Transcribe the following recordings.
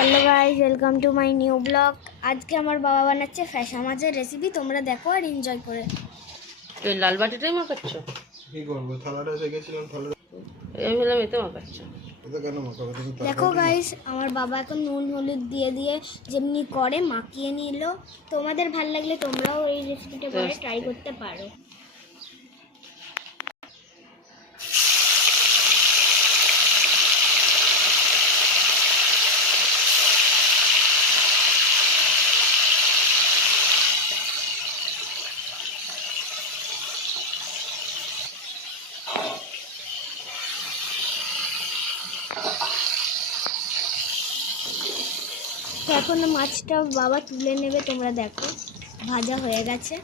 Hello guys, welcome to my new blog. আজকে আমার বাবা বানাচ্ছে ফ্যাসা মাছের রেসিপি, তোমরা দেখো আর এনজয় করে। তুই লাল বাটিটাই মাখাচ্ছ? কি করবো, থালাটা রেখেছিলাম, থালাটা আমি বললাম এতে মাখাচ্ছ। এটা কেন মাখাবো? তুমি দেখো গাইস, আমার বাবা এখন নুন হলুদ দিয়ে দিয়ে যেমনি করে মাখিয়ে নিল। তোমাদের ভালো লাগলে তোমরাও এই রেসিপিটা করে ট্রাই করতে পারো। তো এখন মাছটা বাবা তুলে নেবে, তোমরা দেখো ভাজা হয়ে গেছে।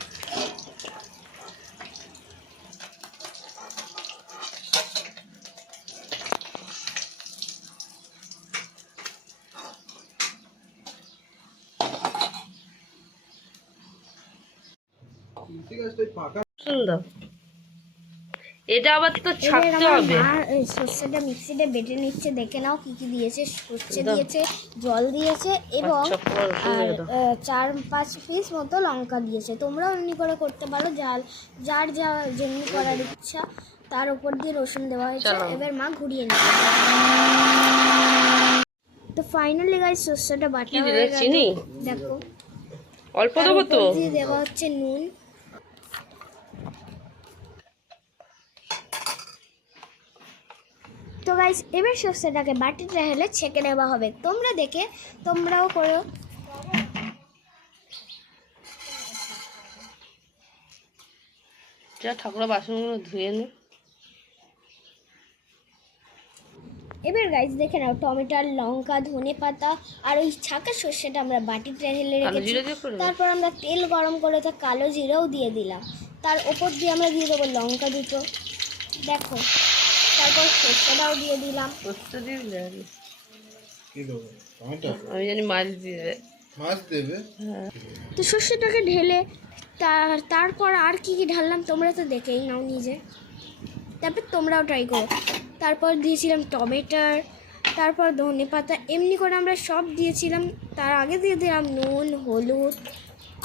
ঠিক আছে, তুই পাকা সুন্দর। এটা আবার তো ছাড়তে হবে। সর্ষেটা মিক্সিতে বেটে নিচ্ছে, দেখে নাও কি কি দিয়েছে। সর্ষে দিয়েছে, জল দিয়েছে এবং আর 4-5 পিস মতো লঙ্কা দিয়েছে। তোমরাও এমনি করে করতে পারো, যার যা যেমনি করার ইচ্ছা। তার উপর দিয়ে রসুন দেওয়া হয়েছে। এবার মা ঘুরিয়ে নেবে। তো ফাইনালি গাইস, সর্ষেটা বাটা হয়ে গেছে। চিনি দেখো অল্প দেবো তো। দেওয়া হচ্ছে নুন। তো গাইস, এবার সর্ষেটাকে বাটিতে ঢেলে ছেঁকে নেওয়া হবে। তোমরা দেখে তোমরাও করো। যা ঠাকুরের বাসনগুলো ধুয়ে নে। এবার গাইস দেখে নাও, টমেটো, লঙ্কা, ধনে পাতা আর ওই ছাঁকা সর্ষেটা আমরা বাটিতে ঢেলে রেখেছি। তারপর আমরা তেল গরম করে তো কালো জিরাও দিয়ে দিলাম। তার ওপর দিয়ে আমরা দিয়ে দেবো লঙ্কা দুটো, দেখো। তারপর সর্ষেটাও দিয়ে দিলাম। সর্ষে দিয়ে দিলে কি দেবো? টমেটো? আমি জানি মাছ দিয়ে মাছ দেবে। তো সর্ষেটাকে ঢেলে তারপর আর কি কি ঢাললাম তোমরা তো দেখেই নাও নিজে। তারপর তোমরাও ট্রাই করো। তারপর দিয়েছিলাম টমেটো, তারপর ধনে পাতা, এমনি করে আমরা সব দিয়েছিলাম। তার আগে দিয়ে দিলাম নুন, হলুদ,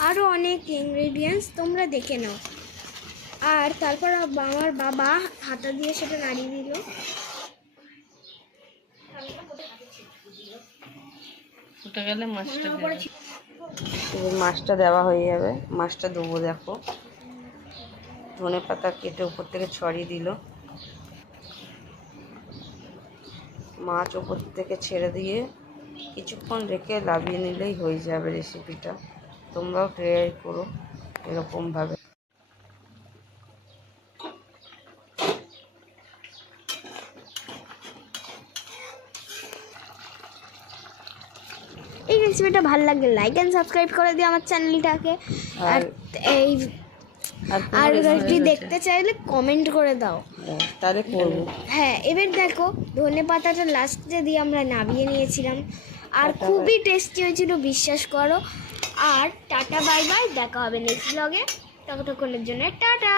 আরও অনেক ইনগ্রেডিয়েন্টস, তোমরা দেখে নাও। আর তারপর আমার বাবা হাতা দিয়ে সেটা নাড়িয়ে দিল। ফুটে গেলে মাছটা দেবে। এবার মাছটা দেওয়া হয়ে যাবে। মাছটা দেবো, দেখো ধনে পাতা কেটে উপর থেকে ছড়িয়ে দিল। মাছ ওপর থেকে ছেড়ে দিয়ে কিছুক্ষণ রেখে লাভিয়ে নিলেই হয়ে যাবে রেসিপিটা। তোমরাও ট্রাই করো এরকমভাবে। এই রেসিপিটা ভালো লাগলে লাইক অ্যান্ড সাবস্ক্রাইব করে দিও আমার চ্যানেলটাকে। আর যদি দেখতে চাইলে কমেন্ট করে দাও, তাহলে করবো। হ্যাঁ, এবার দেখো ধনে পাতাটা লাস্টে দিয়ে আমরা নামিয়ে নিয়েছিলাম। আর খুবই টেস্টি হয়েছিল, বিশ্বাস করো। আর টাটা বাই বাই, দেখা হবে নেক্সট ব্লগে। ততক্ষণের জন্য টাটা।